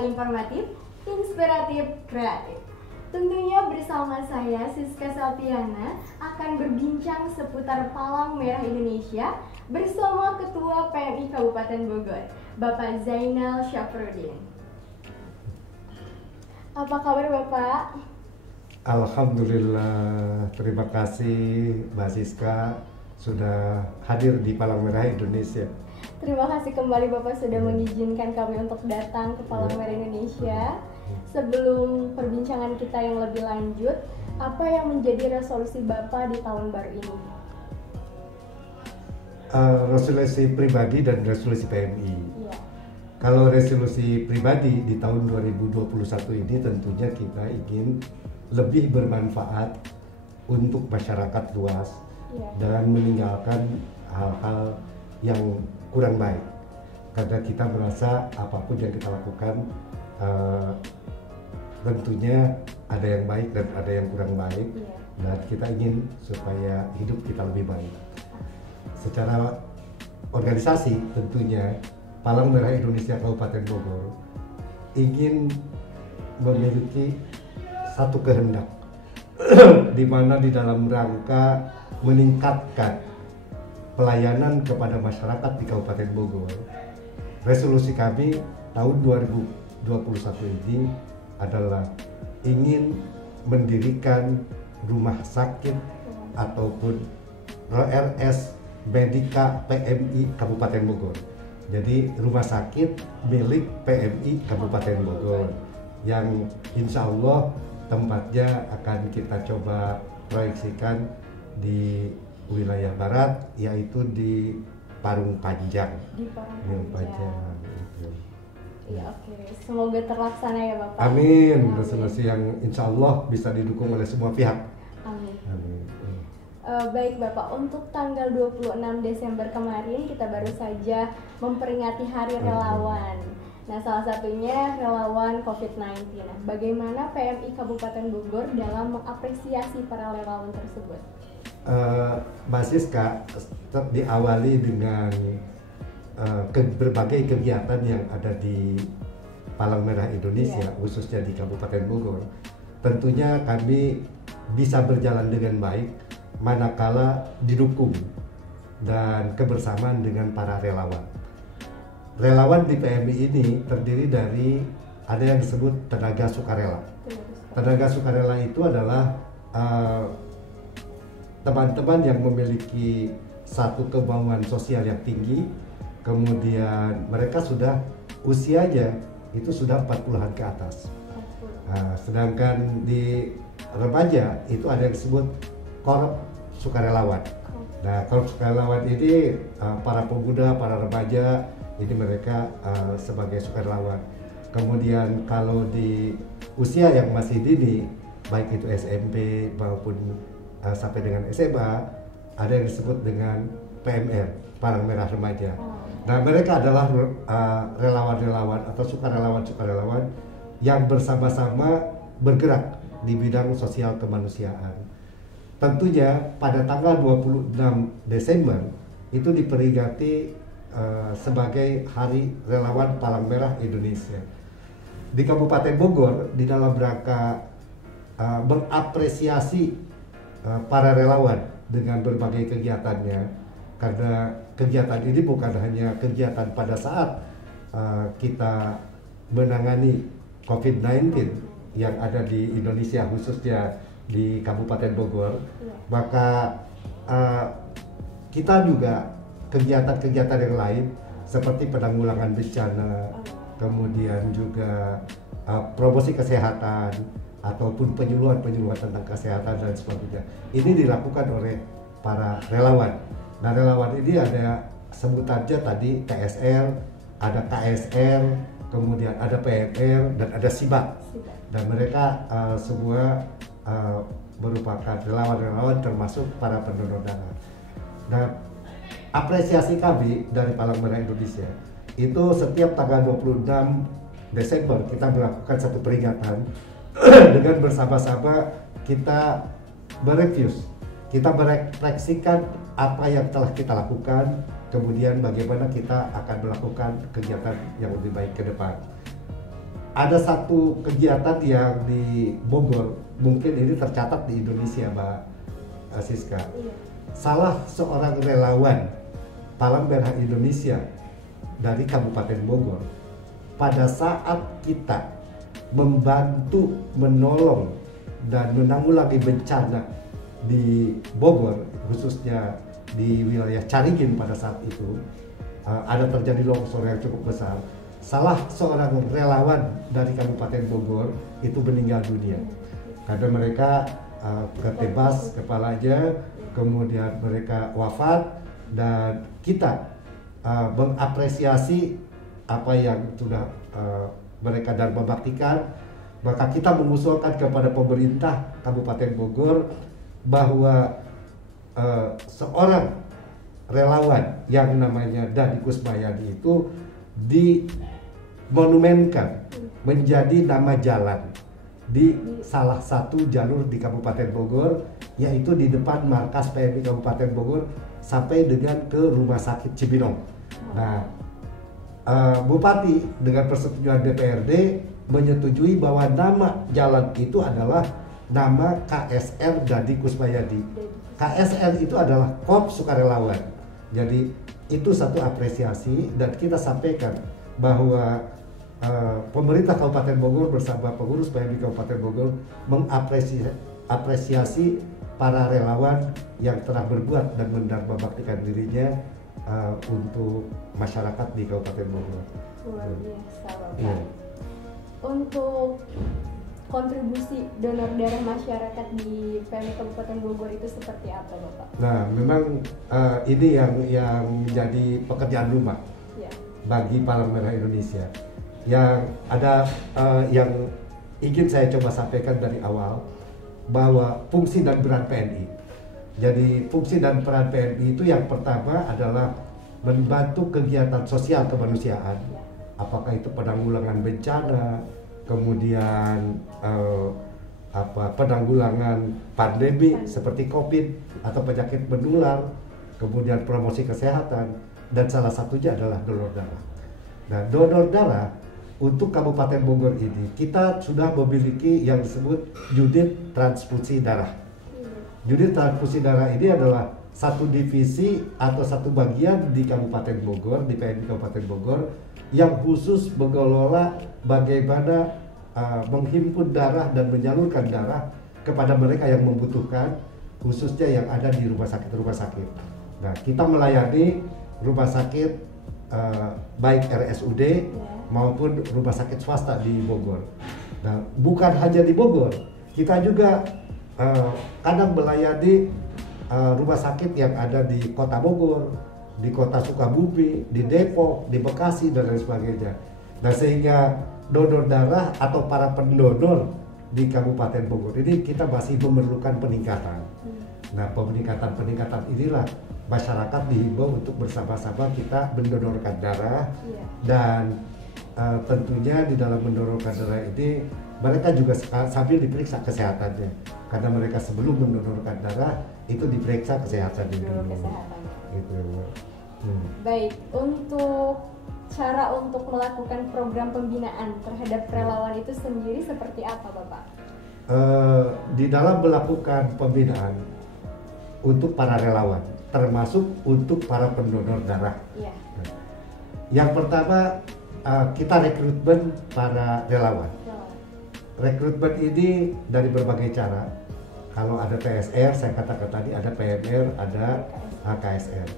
yang informatif, inspiratif, kreatif. Tentunya bersama saya, Siska Salpiana, akan berbincang seputar Palang Merah Indonesia bersama Ketua PMI Kabupaten Bogor, Bapak Zainal Syafruddin. Apa kabar Bapak? Alhamdulillah, terima kasih Mbak Siska sudah hadir di Palang Merah Indonesia. Terima kasih kembali Bapak sudah mengizinkan kami untuk datang ke Palang Merah Indonesia. Sebelum perbincangan kita yang lebih lanjut, apa yang menjadi resolusi Bapak di tahun baru ini? Resolusi pribadi dan resolusi PMI. Iya. Kalau resolusi pribadi di tahun 2021 ini tentunya kita ingin lebih bermanfaat untuk masyarakat luas, Iya. dan meninggalkan hal-hal yang kurang baik. Karena kita merasa apapun yang kita lakukan tentunya ada yang baik dan ada yang kurang baik. Iya. Dan kita ingin supaya hidup kita lebih baik. Secara organisasi tentunya Palang Merah Indonesia Kabupaten Bogor ingin memiliki satu kehendak di mana di dalam rangka meningkatkan pelayanan kepada masyarakat di Kabupaten Bogor. Resolusi kami tahun 2021 ini adalah ingin mendirikan rumah sakit ataupun RS Medika PMI Kabupaten Bogor. Jadi rumah sakit milik PMI Kabupaten Bogor yang insya Allah tempatnya akan kita coba proyeksikan di wilayah barat, yaitu di Parung Panjang. Di Parung Panjang. Gitu. Iya, oke. Semoga terlaksana ya Bapak. Amin. Resolusi yang insya Allah bisa didukung oleh semua pihak. Amin. Amin. Baik Bapak, untuk tanggal 26 Desember kemarin kita baru saja memperingati Hari Relawan. Nah, salah satunya relawan COVID-19. Nah, bagaimana PMI Kabupaten Bogor dalam mengapresiasi para relawan tersebut? Mbak Siska, diawali dengan berbagai kegiatan yang ada di Palang Merah Indonesia, khususnya di Kabupaten Bogor. Tentunya kami bisa berjalan dengan baik manakala didukung dan kebersamaan dengan para relawan. Relawan di PMI ini terdiri dari ada yang disebut tenaga sukarela. Tenaga sukarela itu adalah teman-teman yang memiliki satu kemauan sosial yang tinggi, kemudian mereka sudah usianya itu sudah 40-an ke atas. Sedangkan di remaja itu ada yang disebut Korps Sukarelawan. Nah, Korps Sukarelawan ini para pemuda, para remaja, ini mereka sebagai sukarelawan. Kemudian kalau di usia yang masih dini, baik itu SMP maupun sampai dengan SMA, ada yang disebut dengan PMR, Palang Merah Remaja. Nah, mereka adalah relawan-relawan atau sukarelawan-sukarelawan yang bersama-sama bergerak di bidang sosial kemanusiaan. Tentunya pada tanggal 26 Desember itu diperingati sebagai Hari Relawan Palang Merah Indonesia. Di Kabupaten Bogor, di dalam rangka mengapresiasi para relawan dengan berbagai kegiatannya, karena kegiatan ini bukan hanya kegiatan pada saat kita menangani COVID-19 yang ada di Indonesia, khususnya di Kabupaten Bogor, maka kita juga kegiatan-kegiatan yang lain seperti penanggulangan bencana, kemudian juga promosi kesehatan ataupun penyuluhan tentang kesehatan dan sebagainya. Ini dilakukan oleh para relawan. Nah, relawan ini ada sebutannya tadi TSR, ada KSR, kemudian ada PNR dan ada SIBA. Dan mereka semua merupakan relawan-relawan termasuk para pendonor darah. Nah, apresiasi kami dari Palang Merah Indonesia itu setiap tanggal 26 Desember kita melakukan satu peringatan dengan bersama-sama kita mereview, kita merefleksikan apa yang telah kita lakukan, kemudian bagaimana kita akan melakukan kegiatan yang lebih baik ke depan. ada satu kegiatan yang di Bogor, mungkin ini tercatat di Indonesia, Mbak Siska. Iya. Salah seorang relawan Palang Merah Indonesia dari Kabupaten Bogor, pada saat kita membantu, menolong, dan menanggulangi bencana di Bogor, khususnya di wilayah Caringin pada saat itu, ada terjadi longsor yang cukup besar. Salah seorang relawan dari Kabupaten Bogor itu meninggal dunia karena mereka ketebas kepalanya, kemudian mereka wafat, dan kita mengapresiasi apa yang sudah mereka dharma baktikan. Maka kita mengusulkan kepada pemerintah Kabupaten Bogor bahwa seorang relawan yang namanya Dadi Kusmayadi itu dimonumenkan menjadi nama jalan di salah satu jalur di Kabupaten Bogor, yaitu di depan markas PMI Kabupaten Bogor sampai dengan ke Rumah Sakit Cibinong. Nah, Bupati dengan persetujuan DPRD menyetujui bahwa nama jalan itu adalah nama KSR Dadi Kusmayadi. KSR itu adalah Korps Sukarelawan. Jadi itu satu apresiasi, dan kita sampaikan bahwa pemerintah Kabupaten Bogor bersama pengurus PMI Kabupaten Bogor mengapresiasi para relawan yang telah berbuat dan mendharma baktikan dirinya untuk masyarakat di Kabupaten Bogor. Luar biasa, Bapak. Iya. Untuk kontribusi donor darah masyarakat di PMI Kabupaten Bogor itu seperti apa, Bapak? Nah, memang ini yang menjadi pekerjaan rumah Ya. bagi Palang Merah Indonesia. Yang ada yang ingin saya coba sampaikan dari awal, bahwa fungsi dan peran PNI. Jadi fungsi dan peran PNI itu yang pertama adalah membantu kegiatan sosial kemanusiaan, apakah itu penanggulangan bencana, kemudian penanggulangan pandemi seperti COVID atau penyakit menular, kemudian promosi kesehatan, dan salah satunya adalah donor darah. Nah, donor darah untuk Kabupaten Bogor ini kita sudah memiliki yang disebut unit transfusi darah. Unit transfusi darah ini adalah satu divisi atau satu bagian di Kabupaten Bogor, di PMI Kabupaten Bogor, yang khusus mengelola bagaimana menghimpun darah dan menyalurkan darah kepada mereka yang membutuhkan, khususnya yang ada di rumah sakit. Nah, kita melayani rumah sakit baik RSUD maupun rumah sakit swasta di Bogor. Nah, bukan hanya di Bogor, kita juga kadang melayani rumah sakit yang ada di Kota Bogor, di Kota Sukabumi, di Depok, di Bekasi, dan lain sebagainya. Nah, sehingga donor darah atau para pendonor di Kabupaten Bogor ini kita masih memerlukan peningkatan. Nah, peningkatan inilah masyarakat dihimbau untuk bersama-sama kita mendonorkan darah, dan tentunya di dalam mendonorkan darah ini mereka juga sambil diperiksa kesehatannya, karena mereka sebelum mendonorkan darah itu diperiksa kesehatannya dulu. Gitu. Baik, untuk cara untuk melakukan program pembinaan terhadap relawan itu sendiri seperti apa, Bapak? Di dalam melakukan pembinaan untuk para relawan, termasuk untuk para pendonor darah. Iya. Yang pertama, kita rekrutmen para relawan. Rekrutmen ini dari berbagai cara. Kalau ada PSR, saya katakan tadi ada PMR, ada KSR.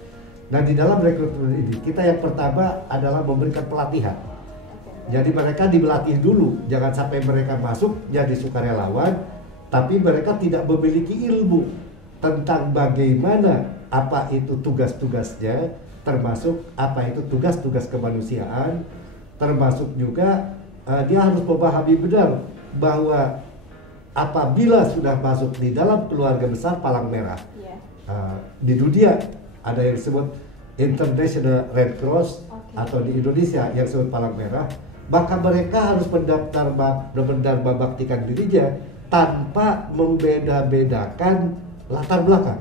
Nah, di dalam rekrutmen ini kita yang pertama adalah memberikan pelatihan. Jadi mereka dilatih dulu, jangan sampai mereka masuk jadi sukarelawan, tapi mereka tidak memiliki ilmu tentang bagaimana apa itu tugas-tugasnya, termasuk apa itu tugas-tugas kemanusiaan, termasuk juga dia harus memahami benar bahwa apabila sudah masuk di dalam keluarga besar Palang Merah, di dunia ada yang disebut International Red Cross, atau di Indonesia yang disebut Palang Merah, maka mereka harus mendharma baktikan dirinya tanpa membeda-bedakan latar belakang.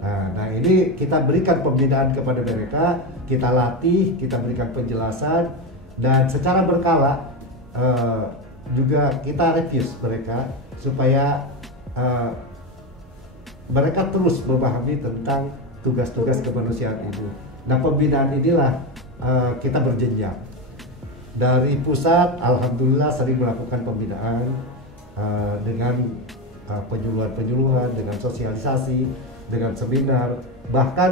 Nah, ini kita berikan pembinaan kepada mereka, kita latih, kita berikan penjelasan, dan secara berkala juga kita review mereka supaya mereka terus memahami tentang tugas-tugas kemanusiaan ini. Nah, pembinaan inilah kita berjenjang. Dari pusat, alhamdulillah sering melakukan pembinaan dengan penyuluhan-penyuluhan, dengan sosialisasi, dengan seminar. Bahkan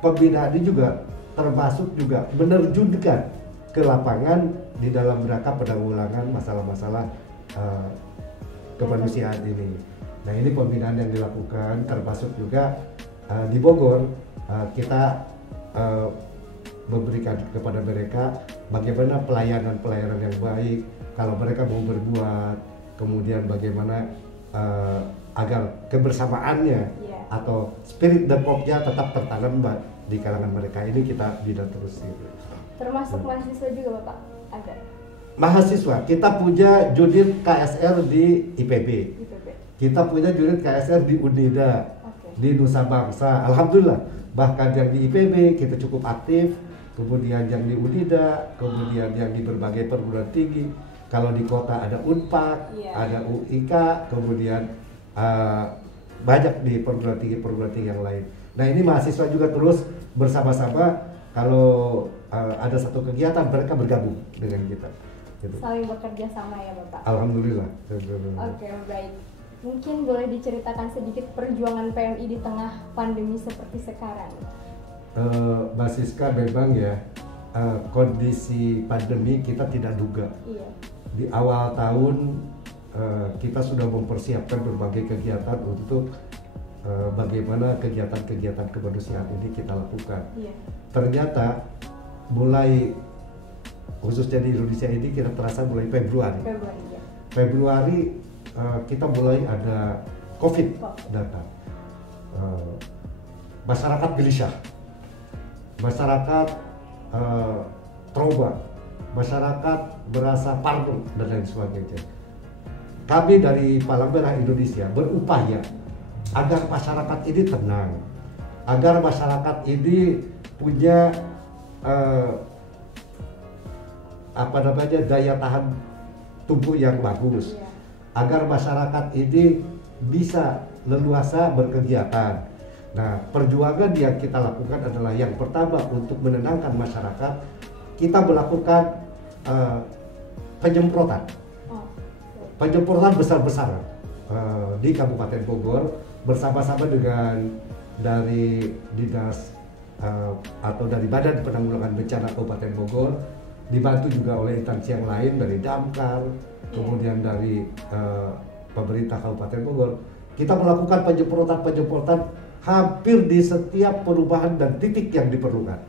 pembinaan ini juga termasuk juga menerjunkan ke lapangan di dalam rangka penanggulangan masalah-masalah kemanusiaan ini. Nah, ini pembinaan yang dilakukan, termasuk juga di Bogor kita memberikan kepada mereka bagaimana pelayanan yang baik kalau mereka mau berbuat, kemudian bagaimana agar kebersamaannya atau spirit depoknya tetap tertanam di kalangan mereka. Ini kita bina terus gitu. Termasuk mahasiswa juga Bapak ada? Mahasiswa, kita punya unit KSR di IPB. Kita punya unit KSR di Unida, di Nusa Bangsa. Alhamdulillah, bahkan yang di IPB kita cukup aktif, kemudian yang di Unida, kemudian yang di berbagai perguruan tinggi. Kalau di kota ada Unpad, ada UIK, kemudian banyak di perguruan tinggi yang lain. Nah, ini mahasiswa juga terus bersama-sama, kalau ada satu kegiatan mereka bergabung dengan kita. Gitu. Saling bekerja sama ya Bapak? Alhamdulillah. Oke, baik. Mungkin boleh diceritakan sedikit perjuangan PMI di tengah pandemi seperti sekarang? Mbak Siska, memang ya kondisi pandemi kita tidak duga. Iya. Di awal tahun kita sudah mempersiapkan berbagai kegiatan untuk bagaimana kegiatan-kegiatan kemanusiaan ini kita lakukan. Iya. Ternyata mulai khususnya di Indonesia ini kita terasa mulai Februari. Ya. Februari kita mulai ada COVID datang. Masyarakat gelisah, masyarakat trauma, masyarakat merasa parno dan lain sebagainya. Kami dari Palang Merah Indonesia berupaya agar masyarakat ini tenang, agar masyarakat ini punya daya tahan tubuh yang bagus, agar masyarakat ini bisa leluasa berkegiatan. Nah, perjuangan yang kita lakukan adalah yang pertama untuk menenangkan masyarakat. Kita melakukan penyemprotan besar-besaran di Kabupaten Bogor bersama-sama dengan dari dinas atau dari Badan Penanggulangan Bencana Kabupaten Bogor, dibantu juga oleh instansi yang lain dari Damkar, kemudian dari pemerintah Kabupaten Bogor. Kita melakukan penyemprotan hampir di setiap perubahan dan titik yang diperlukan.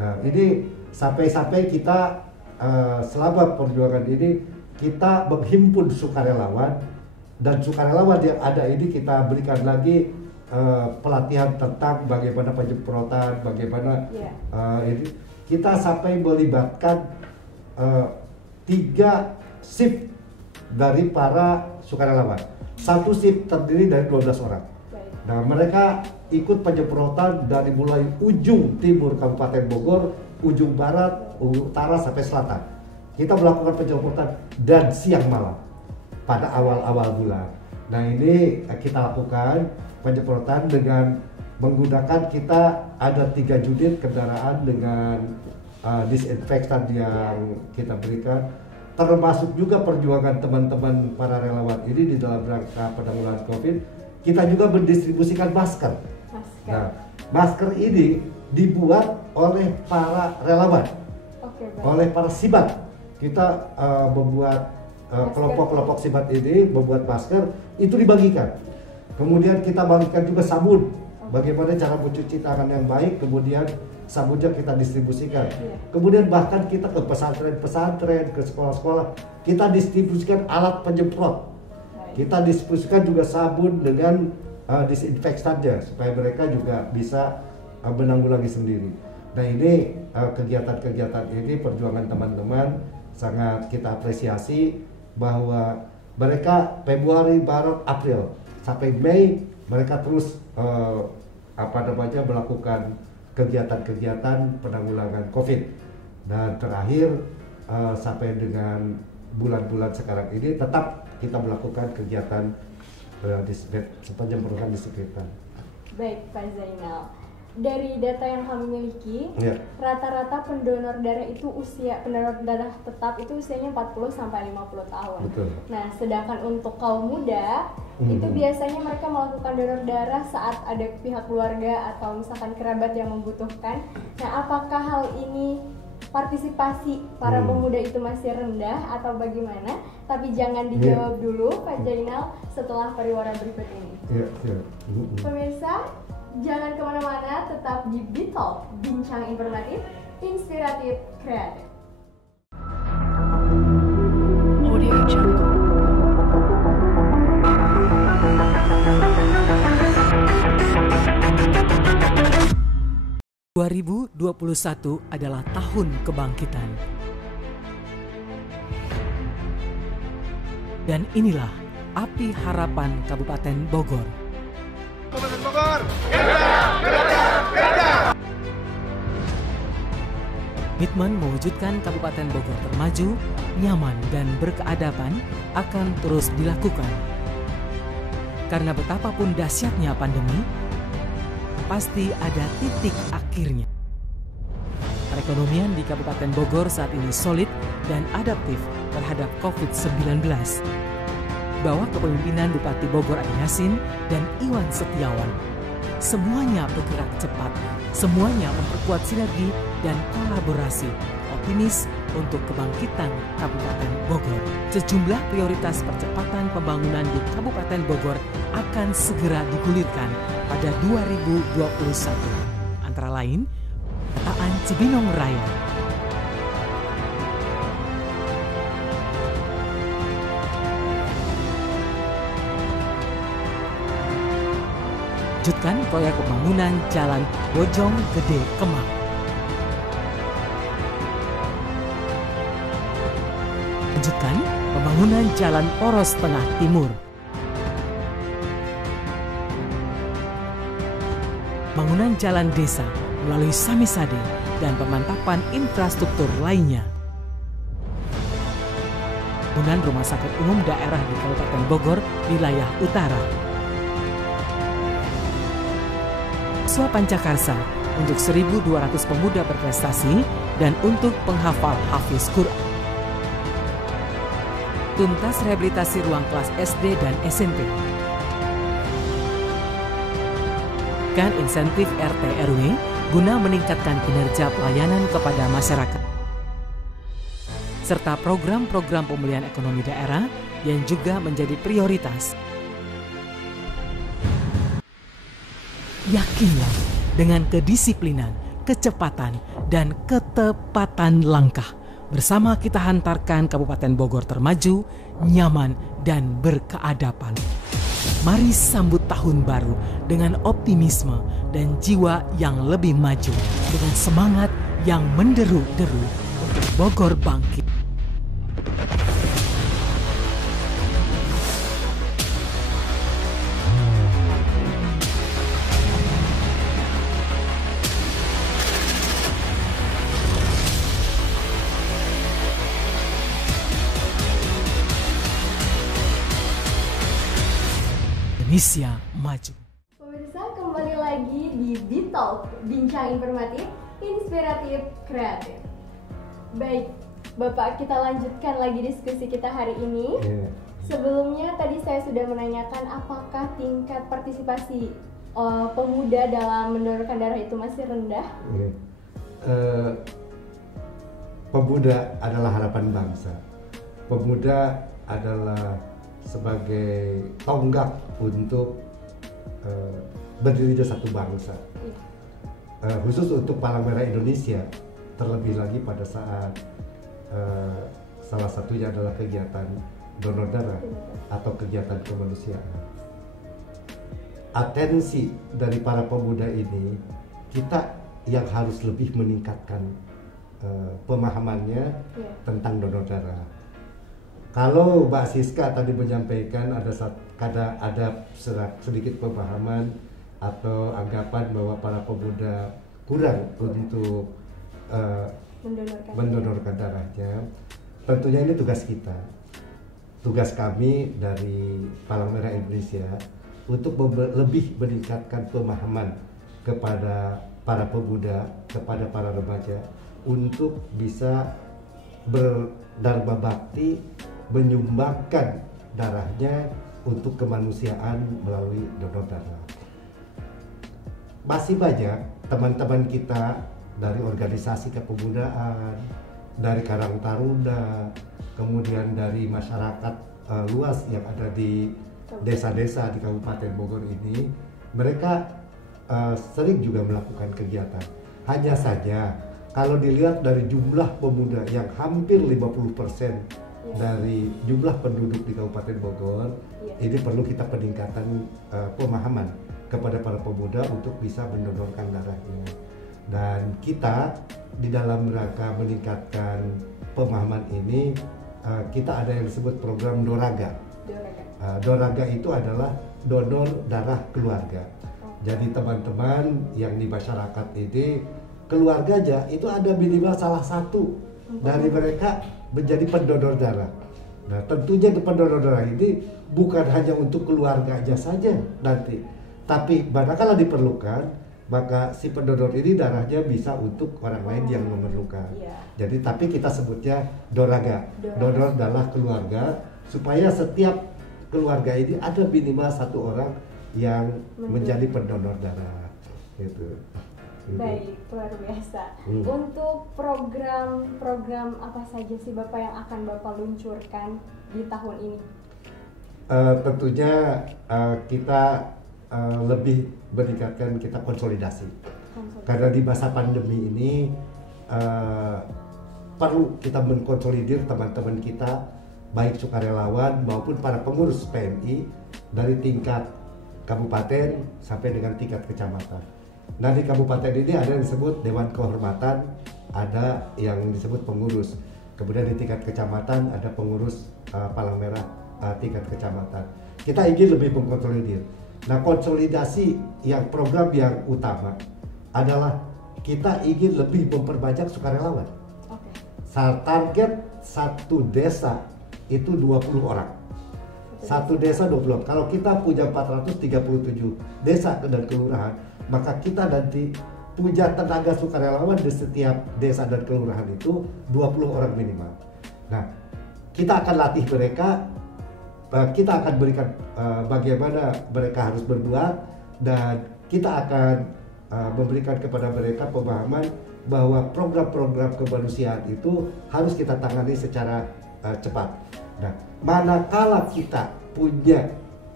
Nah, ini sampai kita selama perjuangan ini kita menghimpun sukarelawan, dan sukarelawan yang ada ini kita berikan lagi pelatihan tentang bagaimana penyemprotan, bagaimana ini kita sampai melibatkan 3 shift dari para sukarelawan. Satu shift terdiri dari 12 orang. Nah, mereka ikut penyemprotan dari mulai ujung timur Kabupaten Bogor, ujung barat, ujung utara sampai selatan. Kita melakukan penyemprotan dan siang malam pada awal-awal bulan. Nah, ini kita lakukan penyemprotan dengan menggunakan, kita ada 3 unit kendaraan dengan disinfektan yang kita berikan, termasuk juga perjuangan teman-teman para relawan ini di dalam rangka penanggulangan COVID. Kita juga mendistribusikan masker. Nah, masker ini dibuat oleh para relawan, oleh para sibat. Kita membuat kelompok-kelompok sibat ini membuat masker, itu dibagikan. Kemudian kita bagikan juga sabun. Bagaimana cara mencuci tangan yang baik, kemudian sabunnya kita distribusikan. Kemudian bahkan kita ke pesantren-pesantren, ke sekolah-sekolah, kita distribusikan alat penyemprot. Kita distribusikan juga sabun dengan disinfektannya supaya mereka juga bisa menanggulangi sendiri. Nah, ini kegiatan-kegiatan ini, perjuangan teman-teman sangat kita apresiasi, bahwa mereka Februari, Maret, April sampai Mei mereka terus melakukan kegiatan-kegiatan penanggulangan COVID. Dan terakhir sampai dengan bulan-bulan sekarang ini tetap kita melakukan kegiatan sepanjang program disinfektan. Baik Pak Zainal, dari data yang kami miliki, Ya. rata-rata pendonor darah itu pendonor darah tetap itu usianya 40 sampai 50 tahun. Betul. Nah, sedangkan untuk kaum muda itu biasanya mereka melakukan donor darah saat ada pihak keluarga atau misalkan kerabat yang membutuhkan. Nah, apakah hal ini partisipasi para pemuda itu masih rendah atau bagaimana? Tapi jangan dijawab dulu Pak Zainal setelah pariwara berikut ini. Iya. Pemirsa, jangan kemana-mana, tetap di Bitalk, bincang informatif, inspiratif, kreatif. Audio Jungle. ...2021 adalah tahun kebangkitan. Dan inilah api harapan Kabupaten Bogor. Kabupaten Bogor, Komitmen mewujudkan Kabupaten Bogor termaju, nyaman, dan berkeadaban akan terus dilakukan. Karena betapapun dahsyatnya pandemi, pasti ada titik akhirnya. Perekonomian di Kabupaten Bogor saat ini solid dan adaptif terhadap COVID-19. Bawah kepemimpinan Bupati Bogor Adi Yasin dan Iwan Setiawan, semuanya bergerak cepat, semuanya memperkuat sinergi dan kolaborasi, optimis untuk kebangkitan Kabupaten Bogor. Sejumlah prioritas percepatan pembangunan di Kabupaten Bogor akan segera digulirkan pada 2021. Antara lain, pemetaan Cibinong Raya, lanjutkan proyek pembangunan Jalan Bojong Gede Kemang. Lanjutkan pembangunan Jalan Poros Tengah Timur. Pembangunan jalan desa melalui Samisade dan pemantapan infrastruktur lainnya. Pembangunan Rumah Sakit Umum Daerah di Kabupaten Bogor, wilayah utara. Siswa Pancakarsa untuk 1.200 pemuda berprestasi dan untuk penghafal Hafiz Quran. Tuntas rehabilitasi ruang kelas SD dan SMP. Kan insentif RT RW guna meningkatkan kinerja pelayanan kepada masyarakat. Serta program-program pemulihan ekonomi daerah yang juga menjadi prioritas. Yakinlah dengan kedisiplinan, kecepatan, dan ketepatan langkah. Bersama kita hantarkan Kabupaten Bogor termaju, nyaman, dan berkeadaban. Mari sambut tahun baru dengan optimisme dan jiwa yang lebih maju. Dengan semangat yang menderu-deru untuk Bogor bangkit. Indonesia maju. Pemirsa, kembali lagi di Bitalk, bincang informatif, inspiratif, kreatif. Baik, Bapak, kita lanjutkan lagi diskusi kita hari ini. Sebelumnya tadi saya sudah menanyakan apakah tingkat partisipasi pemuda dalam mendonorkan darah itu masih rendah? Pemuda adalah harapan bangsa. Pemuda adalah sebagai tonggak untuk berdirinya satu bangsa. Khusus untuk Palang Merah Indonesia, terlebih lagi pada saat salah satunya adalah kegiatan donor darah atau kegiatan kemanusiaan. Atensi dari para pemuda ini, kita yang harus lebih meningkatkan pemahamannya tentang donor darah. Kalau Mbak Siska tadi menyampaikan ada sedikit pemahaman atau anggapan bahwa para pemuda kurang untuk mendonorkan darahnya, tentunya ini tugas kita, tugas kami dari Palang Merah Indonesia untuk lebih meningkatkan pemahaman kepada para pemuda, kepada para remaja untuk bisa berdharma bakti, menyumbangkan darahnya untuk kemanusiaan melalui donor darah. Masih banyak teman-teman kita dari organisasi kepemudaan, dari Karang Taruna, kemudian dari masyarakat luas yang ada di desa-desa di Kabupaten Bogor ini, mereka sering juga melakukan kegiatan. Hanya saja kalau dilihat dari jumlah pemuda yang hampir 50% dari jumlah penduduk di Kabupaten Bogor, ini perlu kita peningkatan pemahaman kepada para pemuda untuk bisa mendonorkan darahnya. Dan kita di dalam rangka meningkatkan pemahaman ini, kita ada yang disebut program Doraga. Doraga itu adalah donor darah keluarga. Jadi teman-teman yang di masyarakat ini, keluarga aja itu ada minimal salah satu dari mereka menjadi pendonor darah. Nah, tentunya pendonor darah ini bukan hanya untuk keluarga aja saja nanti, tapi manakala diperlukan, maka si pendonor ini darahnya bisa untuk orang lain yang memerlukan. Jadi tapi kita sebutnya Doraga, donor darah keluarga, supaya setiap keluarga ini ada minimal satu orang yang menjadi pendonor darah. Gitu. Baik, luar biasa. Untuk program apa saja sih Bapak yang akan Bapak luncurkan di tahun ini? Tentunya kita lebih meningkatkan kita konsolidasi. Karena di masa pandemi ini perlu kita mengkonsolidir teman-teman kita, baik sukarelawan maupun para pengurus PMI dari tingkat kabupaten sampai dengan tingkat kecamatan. Nah, di kabupaten ini ada yang disebut Dewan Kehormatan, ada yang disebut pengurus. Kemudian di tingkat kecamatan ada pengurus Palang Merah tingkat kecamatan. Kita ingin lebih mengkonsolidir. Nah, konsolidasi yang program yang utama adalah kita ingin lebih memperbanyak sukarelawan. Target satu desa itu 20 orang. Satu desa 20 orang. Kalau kita punya 437 desa dan kelurahan, maka kita nanti punya tenaga sukarelawan di setiap desa dan kelurahan itu 20 orang minimal. Nah, kita akan latih mereka, kita akan berikan bagaimana mereka harus berbuat, dan kita akan memberikan kepada mereka pemahaman bahwa program-program kemanusiaan itu harus kita tangani secara cepat. Nah, manakala kita punya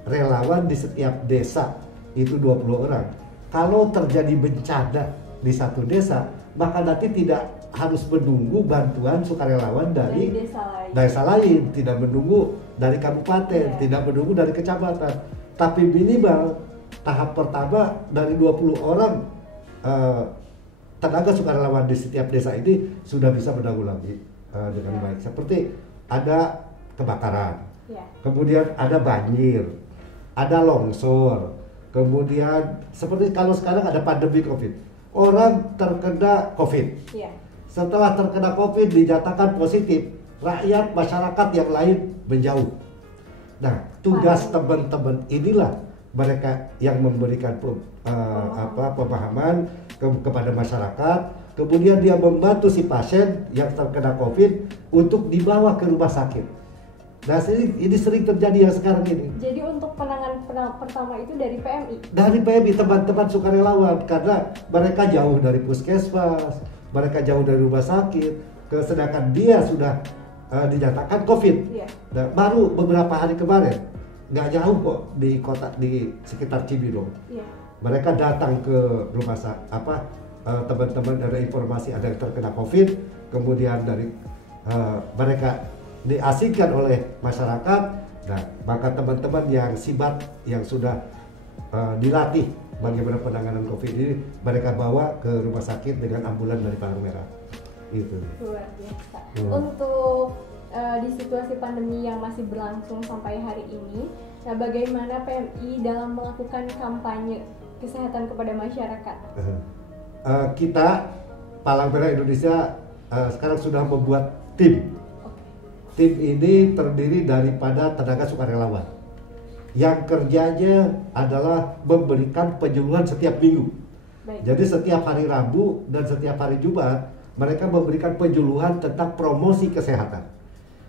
relawan di setiap desa itu 20 orang, kalau terjadi bencana di satu desa, maka nanti tidak harus menunggu bantuan sukarelawan dari desa lain, tidak menunggu dari kabupaten, tidak menunggu dari kecamatan, tapi minimal tahap pertama dari 20 orang tenaga sukarelawan di setiap desa ini sudah bisa menanggulangi dengan baik. Seperti ada kebakaran, kemudian ada banjir, ada longsor, kemudian seperti kalau sekarang ada pandemi COVID, orang terkena COVID. Setelah terkena COVID dinyatakan positif, rakyat masyarakat yang lain menjauh. Nah, tugas teman-teman inilah mereka yang memberikan pemahaman kepada masyarakat, kemudian dia membantu si pasien yang terkena COVID untuk dibawa ke rumah sakit. Nah, ini sering terjadi yang sekarang ini. Jadi untuk penanganan pertama itu dari PMI? Dari PMI, teman-teman sukarelawan, karena mereka jauh dari puskesmas, mereka jauh dari rumah sakit, sedangkan dia sudah dinyatakan COVID. Nah, baru beberapa hari kemarin, nggak jauh kok di kota di sekitar Cibinong. Mereka datang ke rumah sakit, teman-teman ada informasi ada yang terkena COVID, kemudian dari mereka diasingkan oleh masyarakat. Nah, maka teman-teman yang sibat, yang sudah dilatih bagaimana penanganan COVID ini, mereka bawa ke rumah sakit dengan ambulan dari Palang Merah. Itu. Luar biasa. Untuk di situasi pandemi yang masih berlangsung sampai hari ini, nah bagaimana PMI dalam melakukan kampanye kesehatan kepada masyarakat? Kita Palang Merah Indonesia sekarang sudah membuat tim. tim ini terdiri daripada tenaga sukarelawan yang kerjanya adalah memberikan penyuluhan setiap minggu. Baik. Jadi setiap hari Rabu dan setiap hari Jumat mereka memberikan penyuluhan tentang promosi kesehatan.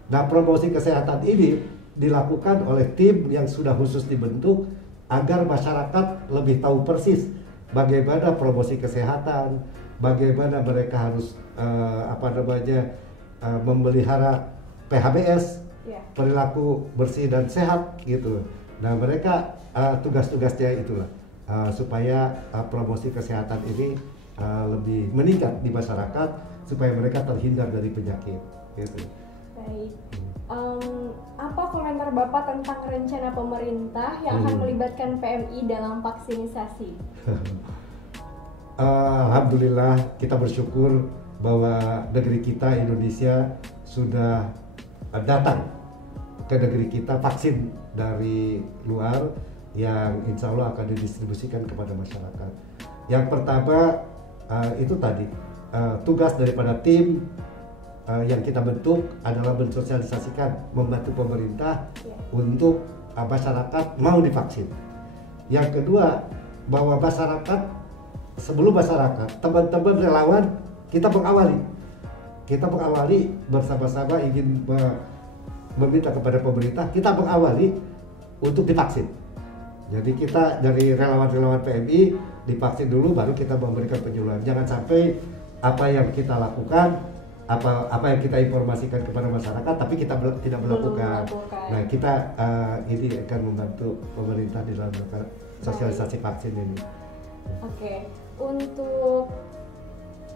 Nah, promosi kesehatan ini dilakukan oleh tim yang sudah khusus dibentuk agar masyarakat lebih tahu persis bagaimana promosi kesehatan, bagaimana mereka harus memelihara PHBS, perilaku bersih dan sehat gitu. Nah, mereka tugas-tugasnya itulah supaya promosi kesehatan ini lebih meningkat di masyarakat supaya mereka terhindar dari penyakit gitu. Baik. Apa komentar Bapak tentang rencana pemerintah yang akan melibatkan PMI dalam vaksinisasi? Alhamdulillah, kita bersyukur bahwa negeri kita Indonesia sudah datang ke negeri kita vaksin dari luar yang insya Allah akan didistribusikan kepada masyarakat. Yang pertama itu tadi tugas daripada tim yang kita bentuk adalah mensosialisasikan, membantu pemerintah untuk masyarakat mau divaksin. Yang kedua, bahwa masyarakat, sebelum masyarakat, teman-teman relawan kita mengawali bersama-sama ingin meminta kepada pemerintah, kita mengawali untuk divaksin. Jadi kita dari relawan-relawan PMI divaksin dulu, baru kita memberikan penyuluhan. Jangan sampai apa yang kita lakukan, apa yang kita informasikan kepada masyarakat, tapi kita tidak melakukan. Nah, kita ini akan membantu pemerintah di dalam sosialisasi vaksin ini. Oke, untuk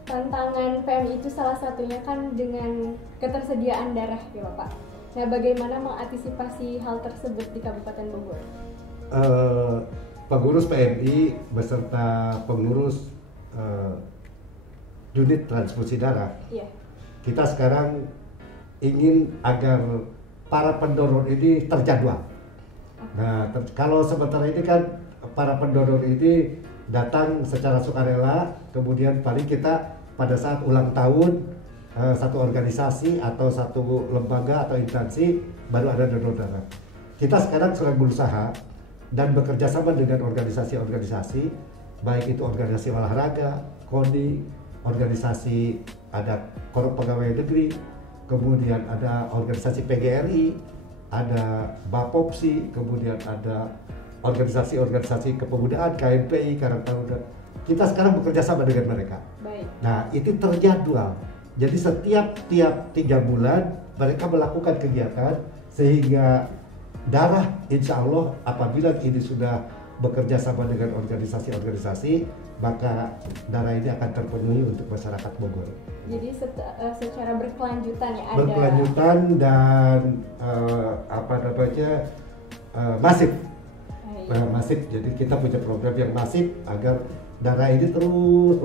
tantangan PMI itu salah satunya kan dengan ketersediaan darah ya Bapak. Nah, bagaimana mengantisipasi hal tersebut di Kabupaten Bogor? Pengurus PMI beserta pengurus unit transfusi darah, kita sekarang ingin agar para pendonor ini terjadwal. Nah, kalau sementara ini kan para pendonor ini datang secara sukarela, kemudian paling kita pada saat ulang tahun satu organisasi atau satu lembaga atau instansi baru ada donor darah. Kita sekarang sedang berusaha dan bekerja sama dengan organisasi-organisasi, baik itu organisasi olahraga, KONI, organisasi ada Korup Pegawai Negeri, kemudian ada organisasi PGRI, ada Bapopsi, kemudian ada organisasi-organisasi kepemudaan, KMPI, Karang Taruna. Kita sekarang bekerja sama dengan mereka. Baik. Nah, itu terjadwal. Jadi setiap 3 bulan mereka melakukan kegiatan sehingga darah insya Allah apabila ini sudah bekerja sama dengan organisasi-organisasi, maka darah ini akan terpenuhi untuk masyarakat Bogor. Jadi secara berkelanjutan ya ada. Berkelanjutan dan masif. Masif. Jadi kita punya program yang masif agar darah ini terus.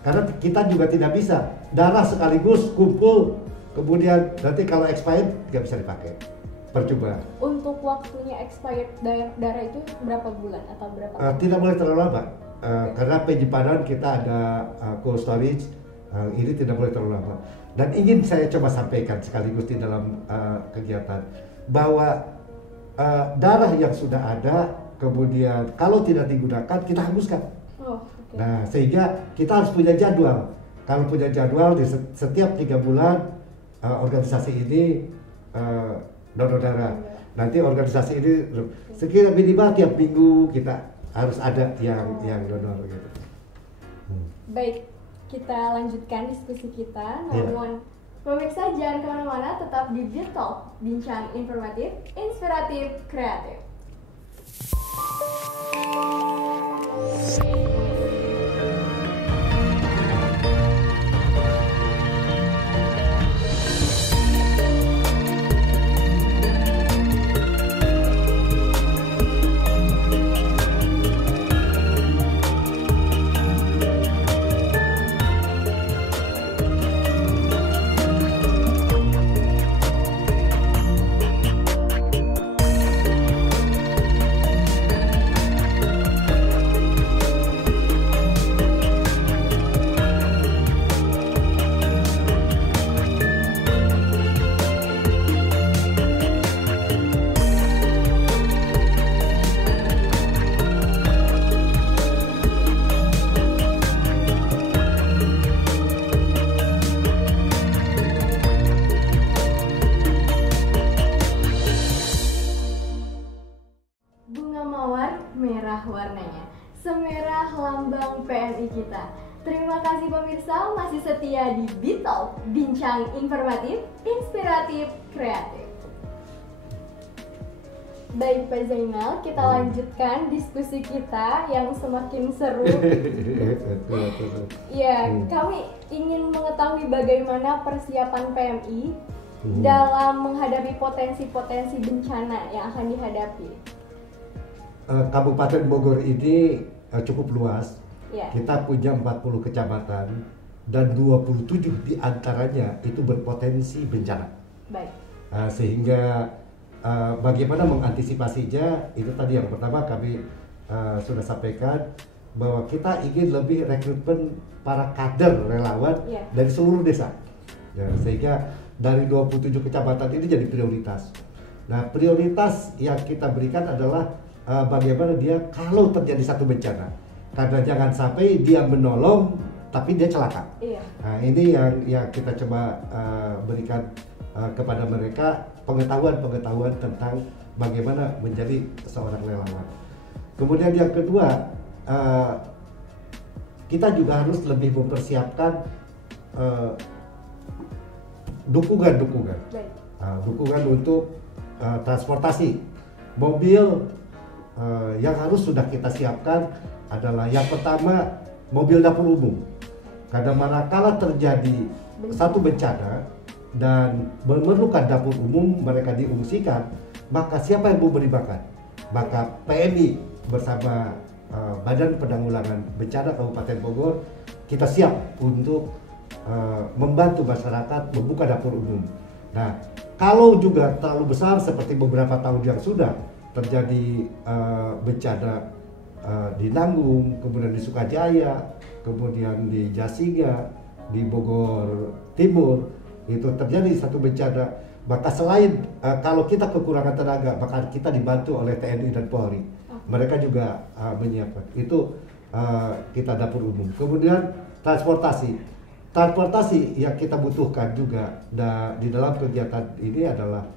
Karena kita juga tidak bisa darah sekaligus kumpul, kemudian nanti kalau expired nggak bisa dipakai. Percuma. Untuk waktunya expired darah itu berapa bulan atau berapa? Tidak boleh terlalu lama. Karena penyimpanan kita ada cold storage, ini tidak boleh terlalu lama. Dan ingin saya coba sampaikan sekaligus di dalam kegiatan bahwa darah yang sudah ada, kemudian kalau tidak digunakan kita hanguskan. Nah, sehingga kita harus punya jadwal. Kalau punya jadwal di setiap 3 bulan organisasi ini donor darah. Nanti organisasi ini sekira minimal tiap minggu kita harus ada yang donor gitu. Baik, kita lanjutkan diskusi kita. Namun pemirsa jangan kemana-mana, tetap di Beat Talk, bincang informatif, inspiratif, kreatif. inilah lambang PMI kita. Terima kasih pemirsa masih setia di Bitalk, bincang informatif, inspiratif, kreatif. Baik Pak Zainal, kita lanjutkan diskusi kita yang semakin seru. Ya, kami ingin mengetahui bagaimana persiapan PMI dalam menghadapi potensi-potensi bencana yang akan dihadapi. Kabupaten Bogor ini cukup luas. Ya. Kita punya 40 kecamatan dan 27 diantaranya itu berpotensi bencana. Baik. Sehingga bagaimana mengantisipasinya, itu tadi yang pertama kami sudah sampaikan bahwa kita ingin lebih rekrutmen para kader relawan dari seluruh desa. Ya, sehingga dari 27 kecamatan ini jadi prioritas. Nah, prioritas yang kita berikan adalah bagaimana dia kalau terjadi satu bencana. Karena jangan sampai dia menolong tapi dia celaka. Iya. Nah, ini yang kita coba berikan kepada mereka pengetahuan tentang bagaimana menjadi seorang relawan. Kemudian yang kedua, kita juga harus lebih mempersiapkan dukungan untuk transportasi. Mobil yang harus sudah kita siapkan adalah yang pertama mobil dapur umum. Karena manakala terjadi satu bencana dan memerlukan dapur umum mereka diungsikan, maka siapa yang memberi makan? Maka PMI bersama Badan Penanggulangan Bencana Kabupaten Bogor kita siap untuk membantu masyarakat membuka dapur umum. Nah, kalau juga terlalu besar seperti beberapa tahun yang sudah terjadi bencana di Nanggung, kemudian di Sukajaya, kemudian di Jasinga, di Bogor Timur, itu terjadi satu bencana. Maka selain kalau kita kekurangan tenaga, maka kita dibantu oleh TNI dan Polri. Mereka juga menyiapkan. Itu kita dapur umum. Kemudian transportasi yang kita butuhkan juga di dalam kegiatan ini adalah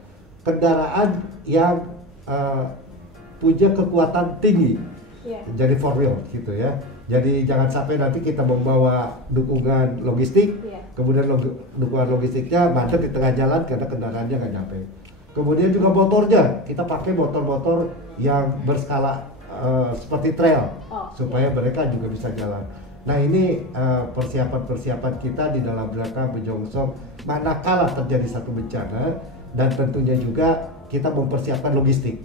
kendaraan yang punya kekuatan tinggi. Jadi for real gitu ya. Jadi jangan sampai nanti kita membawa dukungan logistik, kemudian dukungan logistiknya macet di tengah jalan karena kendaraannya nggak nyampe. Kemudian juga motornya, kita pakai motor-motor yang berskala seperti trail supaya mereka juga bisa jalan. Nah, ini persiapan-persiapan kita di dalam rangka menyongsong manakala terjadi satu bencana, dan tentunya juga kita mempersiapkan logistik.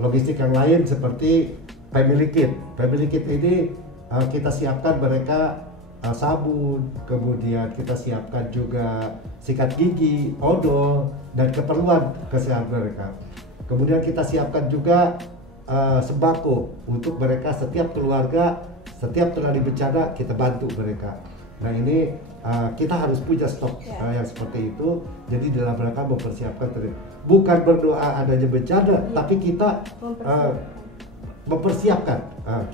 Logistik yang lain seperti Family Kit. Family Kit ini kita siapkan mereka sabun, kemudian kita siapkan juga sikat gigi, odol, dan keperluan kesehatan mereka. Kemudian kita siapkan juga sembako untuk mereka, setiap keluarga, setiap terjadi bencana kita bantu mereka. Nah, ini kita harus punya stok yang seperti itu. Jadi dalam rangka mempersiapkan, bukan berdoa adanya bencana, tapi kita mempersiapkan.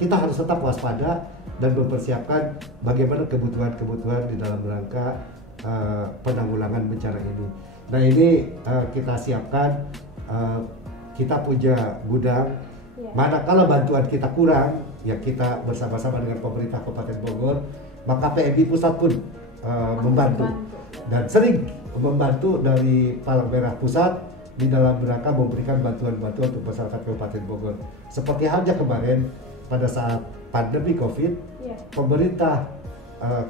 Kita harus tetap waspada dan mempersiapkan bagaimana kebutuhan-kebutuhan di dalam rangka penanggulangan bencana ini. Nah, ini kita siapkan, kita punya gudang. Manakala bantuan kita kurang, ya kita bersama-sama dengan pemerintah Kabupaten Bogor, maka PMI pusat pun membantu dan sering membantu dari Palang Merah Pusat di dalam rangka memberikan bantuan-bantuan untuk masyarakat Kabupaten Bogor. Seperti halnya kemarin pada saat pandemi COVID, pemerintah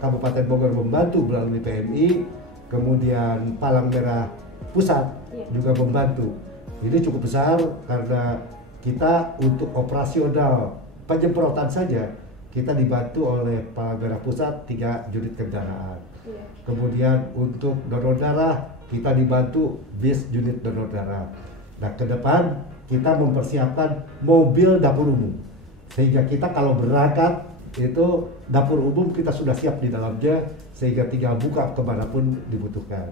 Kabupaten Bogor membantu melalui PMI, kemudian Palang Merah Pusat juga membantu. Ini cukup besar karena kita untuk operasional penyemprotan saja kita dibantu oleh Palang Merah Pusat 3 unit kendaraan. Kemudian untuk donor darah kita dibantu bis unit donor darah. Nah, ke depan kita mempersiapkan mobil dapur umum, sehingga kita kalau berangkat itu dapur umum kita sudah siap di dalamnya, sehingga tinggal buka kemanapun dibutuhkan.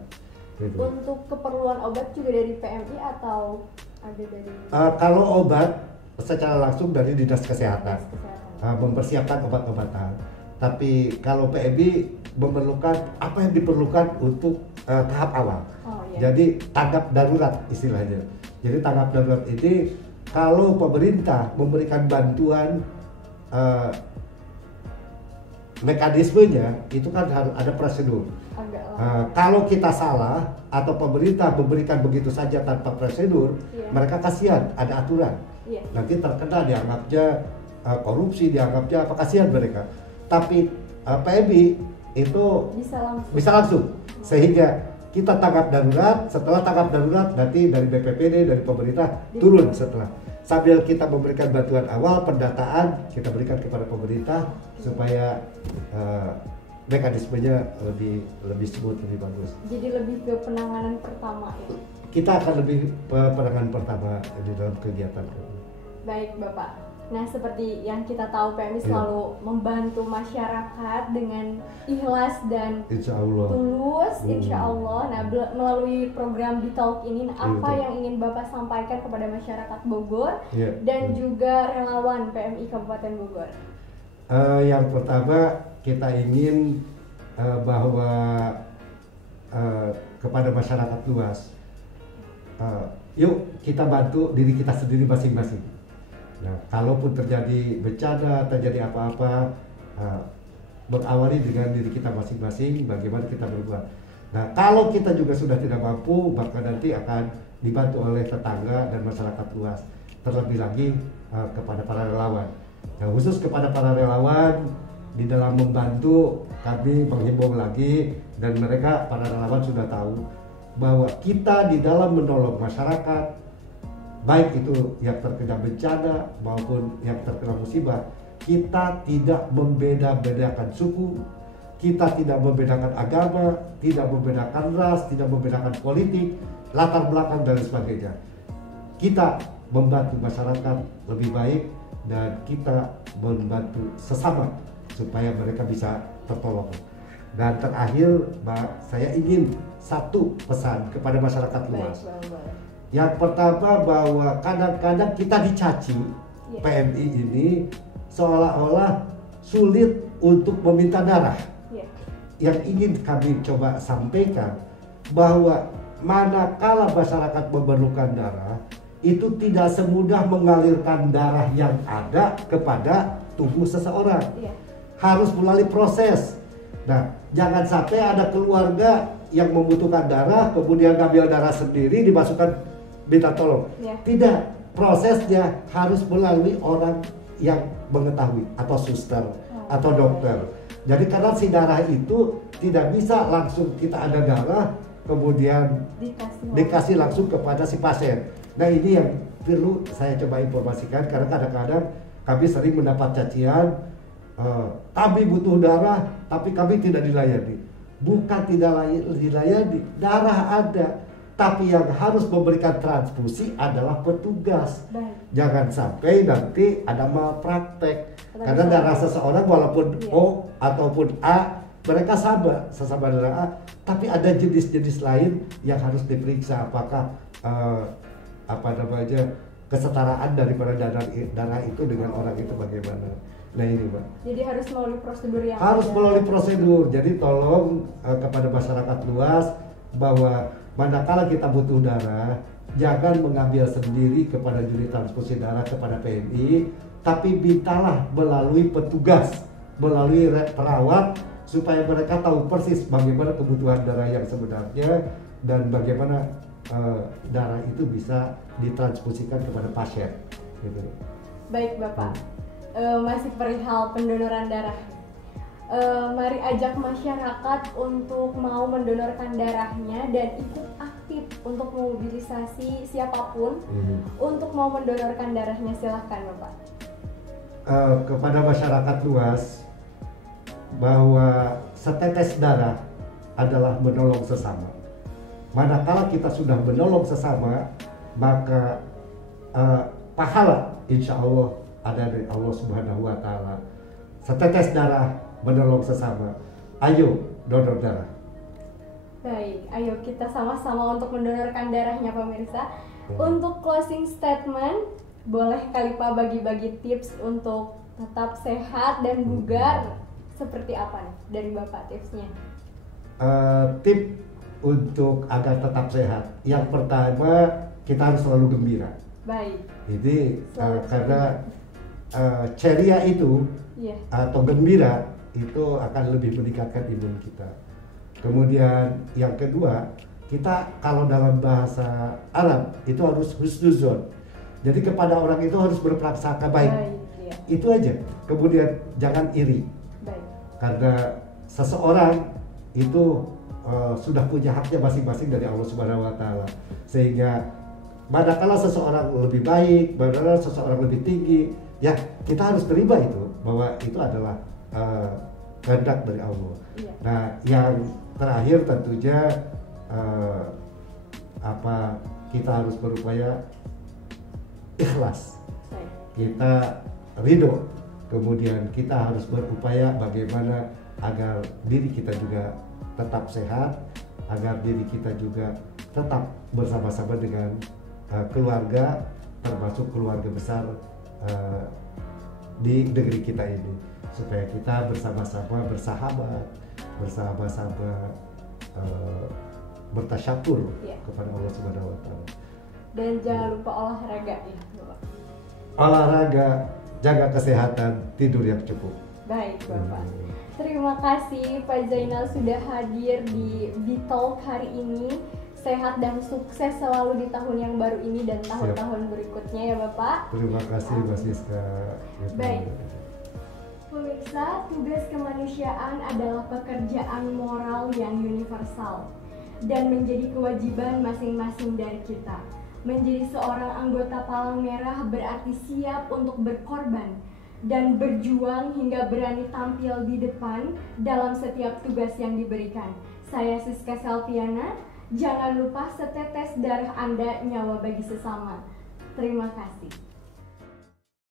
Gitu. Untuk keperluan obat juga dari PMI atau ada dari? Kalau obat secara langsung dari Dinas Kesehatan. Mempersiapkan obat-obatan. Tapi kalau PMI memerlukan apa yang diperlukan untuk tahap awal. Jadi tanggap darurat istilahnya. Jadi tanggap darurat ini kalau pemerintah memberikan bantuan mekanismenya itu kan harus ada prosedur. Agak lama. Kalau kita salah atau pemerintah memberikan begitu saja tanpa prosedur, Iya. mereka kasihan, ada aturan. Iya. Nanti terkena dianggapnya korupsi, dianggapnya apa, kasihan mereka. Tapi PMI itu Bisa langsung. sehingga kita tanggap darurat. Setelah tanggap darurat nanti dari BPPD, dari pemerintah turun setelah, sambil kita memberikan bantuan awal pendataan kita berikan kepada pemerintah supaya mekanismenya lebih smooth, lebih bagus. Jadi lebih ke penanganan pertama ya. Kita akan lebih penanganan pertama di dalam kegiatan. Baik Bapak. Nah seperti yang kita tahu PMI Iya. selalu membantu masyarakat dengan ikhlas dan Insya Allah. tulus, insya Allah. Nah melalui program Bitalk ini, apa betul. yang ingin Bapak sampaikan kepada masyarakat Bogor Iya. dan juga relawan PMI Kabupaten Bogor? Yang pertama kita ingin bahwa kepada masyarakat luas, yuk kita bantu diri kita sendiri masing-masing. Nah, kalaupun terjadi bencana, terjadi apa-apa, berawali dengan diri kita masing-masing, bagaimana kita berbuat. Nah, kalau kita juga sudah tidak mampu, maka nanti akan dibantu oleh tetangga dan masyarakat luas. Terlebih lagi kepada para relawan. Nah, khusus kepada para relawan, di dalam membantu kami menghimbau lagi, dan mereka para relawan sudah tahu bahwa kita di dalam menolong masyarakat, baik itu yang terkena bencana maupun yang terkena musibah, kita tidak membeda-bedakan suku, kita tidak membedakan agama, tidak membedakan ras, tidak membedakan politik, latar belakang dan sebagainya. Kita membantu masyarakat lebih baik dan kita membantu sesama supaya mereka bisa tertolong. Dan terakhir, Mbak, saya ingin satu pesan kepada masyarakat luas. Baik. Yang pertama bahwa kadang-kadang kita dicaci, Iya. PMI ini seolah-olah sulit untuk meminta darah. Ya. Yang ingin kami coba sampaikan bahwa manakala masyarakat memerlukan darah, itu tidak semudah mengalirkan darah yang ada kepada tubuh seseorang. Iya. Harus melalui proses. Nah, jangan sampai ada keluarga yang membutuhkan darah, kemudian ngambil darah sendiri, dimasukkan minta tolong. Ya. Tidak, prosesnya harus melalui orang yang mengetahui, atau suster, atau dokter. Jadi karena si darah itu tidak bisa langsung kita ada darah, kemudian dikasih langsung kepada si pasien. Nah, ini yang perlu saya coba informasikan, karena kadang-kadang kami sering mendapat cacian, kami butuh darah tapi kami tidak dilayani. Bukan tidak dilayani, darah ada, tapi yang harus memberikan transfusi adalah petugas. Baik. Jangan sampai nanti ada malpraktek, karena darah seseorang walaupun Iya. O ataupun A, mereka sama, sesama darah A, tapi ada jenis-jenis lain yang harus diperiksa apakah kesetaraan daripada darah itu dengan orang itu bagaimana. Nah ini, Pak. Jadi harus melalui prosedur yang Harus ada. melalui prosedur. Jadi tolong kepada masyarakat luas bahwa manakala kita butuh darah, jangan mengambil sendiri kepada unit transfusi darah kepada PMI, tapi mintalah melalui petugas, melalui perawat, supaya mereka tahu persis bagaimana kebutuhan darah yang sebenarnya dan bagaimana darah itu bisa ditransfusikan kepada pasien. Gitu. Baik Bapak, masih perihal pendonoran darah. Mari ajak masyarakat untuk mau mendonorkan darahnya dan ikut aktif untuk memobilisasi siapapun untuk mau mendonorkan darahnya. Silahkan Bapak. Kepada masyarakat luas bahwa setetes darah adalah menolong sesama. Manakala kita sudah menolong sesama, maka pahala insya Allah ada dari Allah Subhanahu wa Ta'ala. Setetes darah menolong sesama. Ayo donor darah. Baik, ayo kita sama-sama untuk mendonorkan darahnya pemirsa. Untuk closing statement, boleh kali Pak bagi-bagi tips untuk tetap sehat dan bugar. Seperti apa nih dari Bapak tipsnya? Tip untuk agar tetap sehat. Yang pertama, kita harus selalu gembira. Baik. Jadi Selalu karena ceria itu Iya. atau gembira itu akan lebih meningkatkan imun kita. Kemudian yang kedua, kita kalau dalam bahasa Arab itu harus husnuzon. Jadi kepada orang itu harus berprasangka baik. Ya. Itu aja. Kemudian jangan iri. Baik. Karena seseorang itu sudah punya haknya masing-masing dari Allah Subhanahu wa taala. Sehingga manakala seseorang lebih baik, manakala seseorang lebih tinggi, ya kita harus terima itu bahwa itu adalah kehendak dari Allah. Iya. Nah, yang terakhir tentunya kita harus berupaya ikhlas. Baik. Kita ridho. Kemudian kita harus berupaya bagaimana agar diri kita juga tetap sehat, agar diri kita juga tetap bersama-sama dengan keluarga, termasuk keluarga besar di negeri kita ini, supaya kita bersama-sama bersahabat, bersama-sama bertasyakur Ya. kepada Allah Subhanahu wa taala. Dan jangan lupa olahraga ya, Bapak. Olahraga, jaga kesehatan, tidur yang cukup. Baik, Bapak. Terima kasih Pak Zainal sudah hadir di B-Talk hari ini. Sehat dan sukses selalu di tahun yang baru ini dan tahun-tahun berikutnya ya Bapak. Terima kasih Mbak Siska. Baik. Pemirsa, tugas kemanusiaan adalah pekerjaan moral yang universal dan menjadi kewajiban masing-masing dari kita. Menjadi seorang anggota Palang Merah berarti siap untuk berkorban dan berjuang hingga berani tampil di depan dalam setiap tugas yang diberikan. Saya Siska Selviana, jangan lupa setetes darah Anda nyawa bagi sesama. Terima kasih.